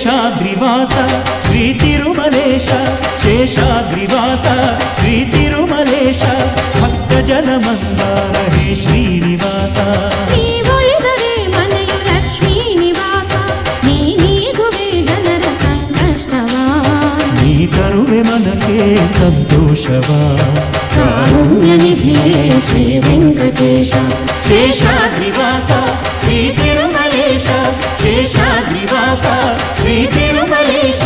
శేషాద్రివాస శ్రీ తిరుమలేశ శేషాద్రివాస శ్రీ తిరుమలేశ భక్త జనమందార హే శ్రీనివాస. తరువే శ్రీ వెంకటేశ శేషాద్రివాస శ్రీ తిరుమలేశ శేషాద్రివాస శ్రీ తిరుమలేశ.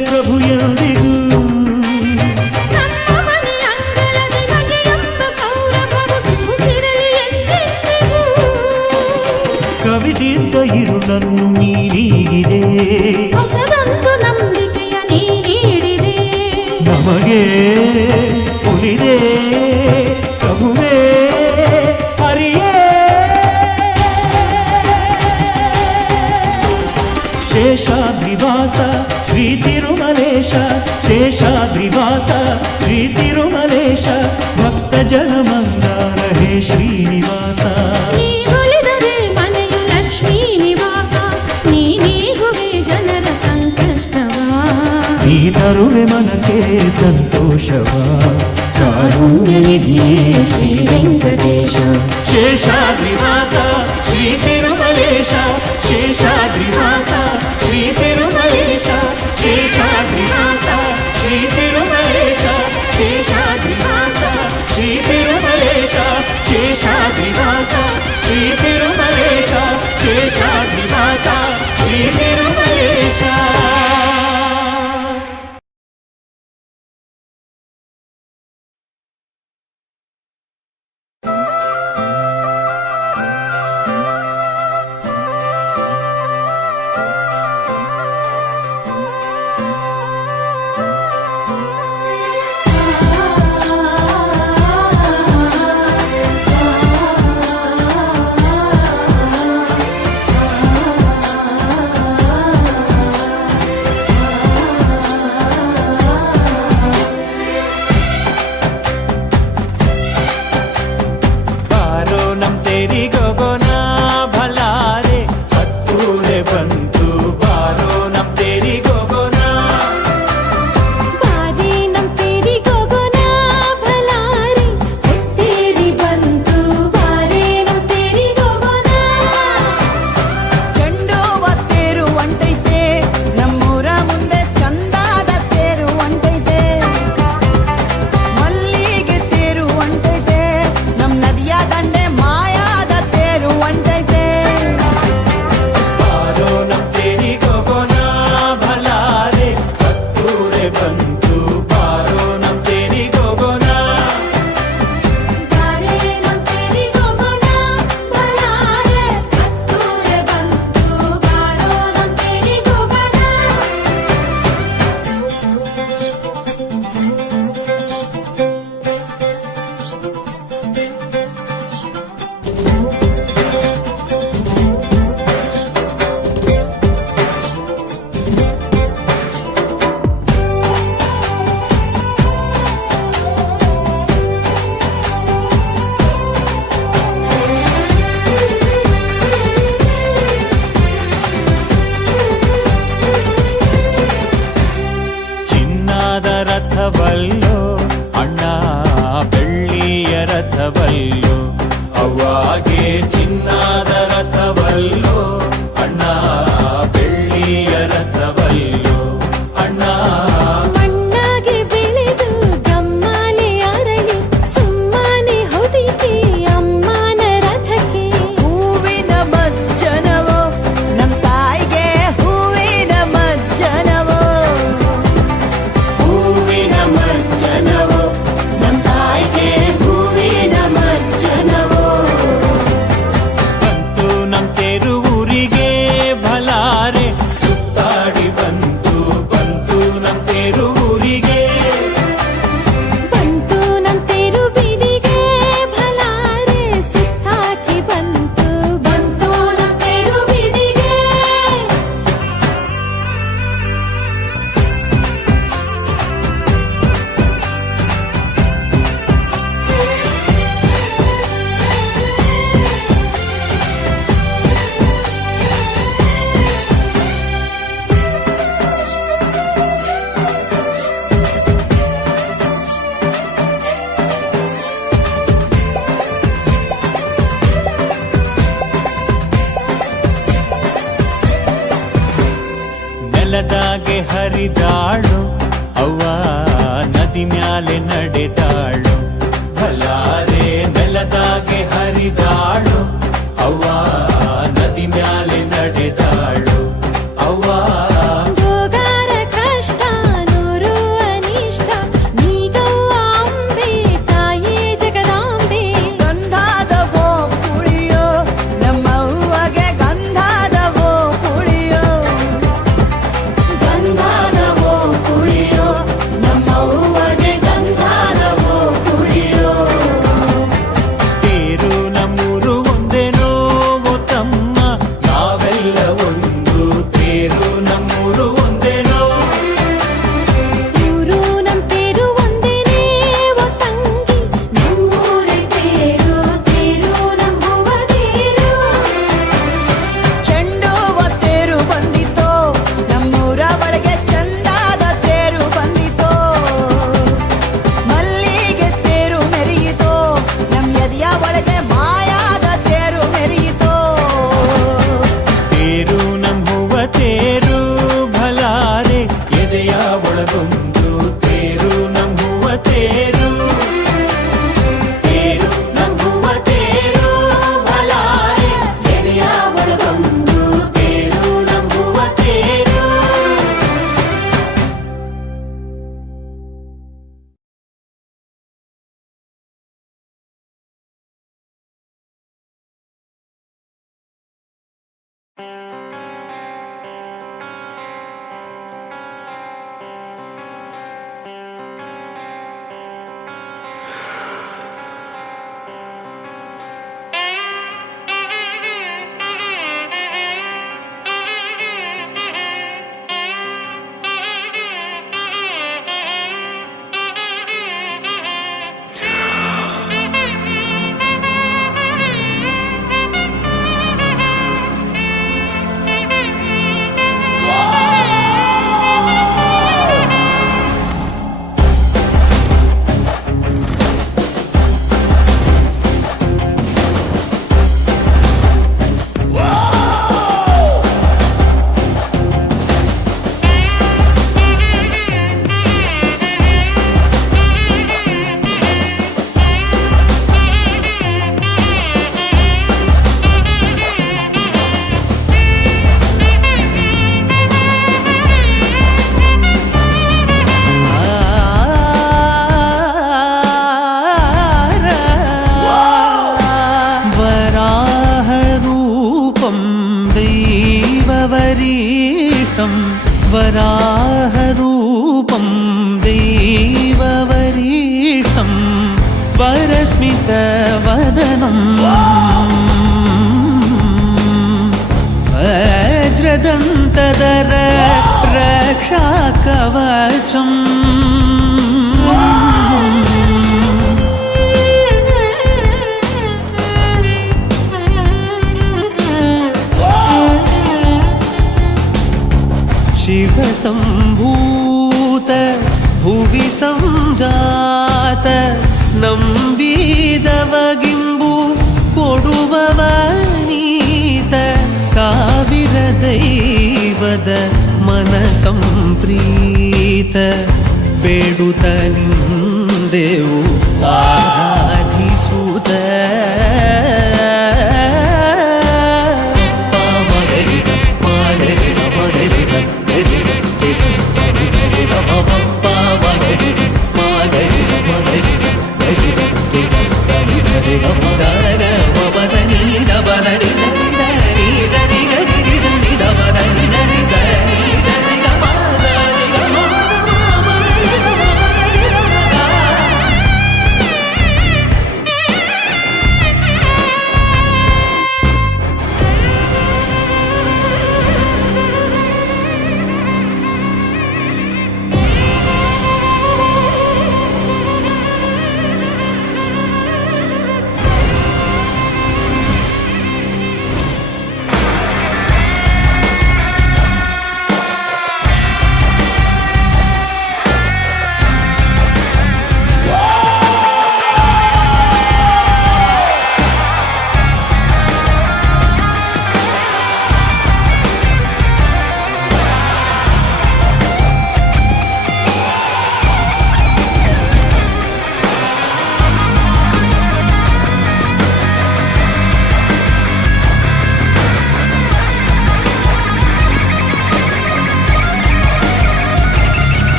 ಪ್ರಭು ಎಂದಿಗೂ. ಕವಿದಿಂದ ಇರು ನನ್ನು ನೀಡಿದೆ ಹೊಸದೊಂದು ನಂಬಿಕೆಯ ನೀಡಿದೆ ನಮಗೆ శేషాద్రివాస శ్రీ తిరుమలేశ భక్త జనమందార హే శ్రీనివాస. ఈ మనకే సంతోషవా కారుణ్య శ్రీ వెంకటేశ. శేషాద్రివాస శ్రీ తిరుమలేశ శేషాద్రివాస. கவச்சம் சிவசம்பூத புவி சம்ஜாத ನಂಬಿದವಗಿಂಬು ಕೊಡುವವ ನೀತ ಸಾವಿರ ದೈವದ ಮನಸಂ ಪ್ರೀ ಗೀತ ಬೇಡುತ್ತ ನಿಂದೆವು ಆರಾಧಿಸುತ್ತ ಿ ದಬ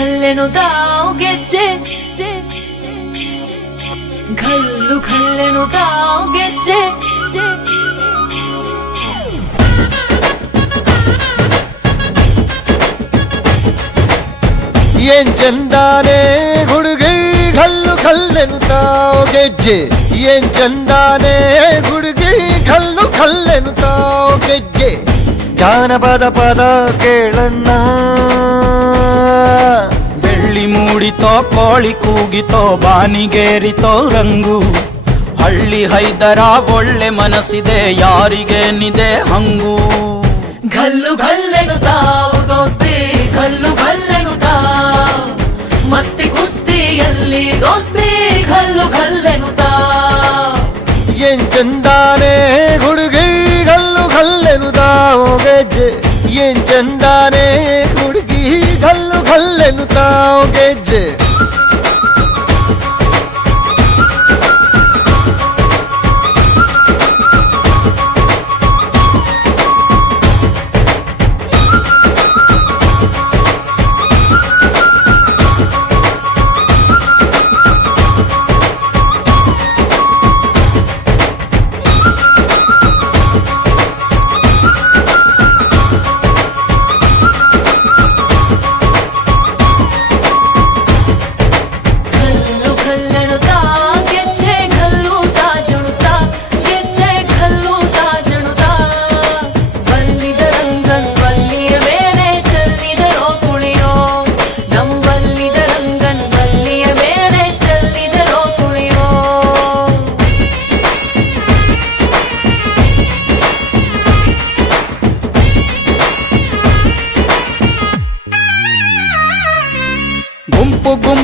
ಘಲ್ಲು ಘಲ್ಲೆನು ತಾವು ಗೆಜ್ಜೆ ಘಲ್ಲು ಘಲ್ಲೆನು ತಾವು ಗೆಜ್ಜೆ ಏನ್ ಚಂದಾನೆ ಹುಡುಗಿ ಕಲ್ಲು ಕಲ್ಲೆನು ತಾವು ಗೆಜ್ಜೆ ಏನ್ ಚಂದಾನೆ ಹುಡುಗಿ ಕಲ್ಲು ಕಲ್ಲೆನು ತಾವು ಗೆಜ್ಜೆ ಜಾನಪದ ಪದ ಕೇಳನ್ನ ಬೆಳ್ಳಿ ಮೂಡಿತೋ ಕೋಳಿ ಕೂಗಿತೋ ಬಾನಿಗೇರಿತೋ ರಂಗು. ಹಳ್ಳಿ ಹೈದರ ಒಳ್ಳೆ ಮನಸ್ಸಿದೆ ಯಾರಿಗೇನಿದೆ ಹಂಗು. ಘಲ್ಲು ಘಲ್ಲೆನು ತಾವು তাও গেজে।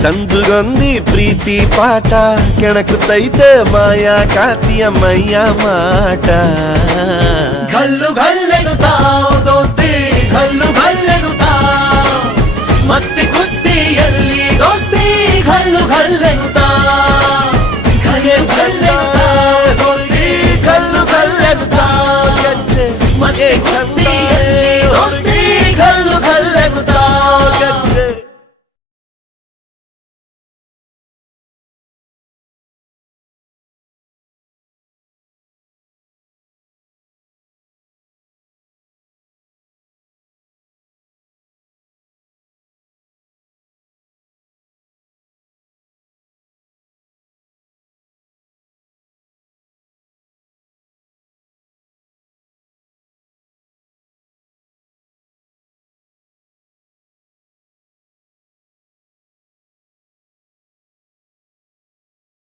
ಸಂದುಗೊಂದಿ ಪ್ರೀತಿ ಪಾಠ ಕೆಣಕುತ್ತೈತೆ ಮಾಯಾ ಕಾತಿಯ ಮೈಯ ಮಾಟ ಘಲ್ಲು ಘಲ್ಲೆನು ತಾವು ದೋಸ್ತಿ ಘಲ್ಲು ಘಲ್ಲೆನು ತಾವು ಮಸ್ತಿ ಕುಸ್ತಿಯಲ್ಲಿ ದೋಸ್ತಿ ಘಲ್ಲು ಘಲ್ಲೆನು ತಾವು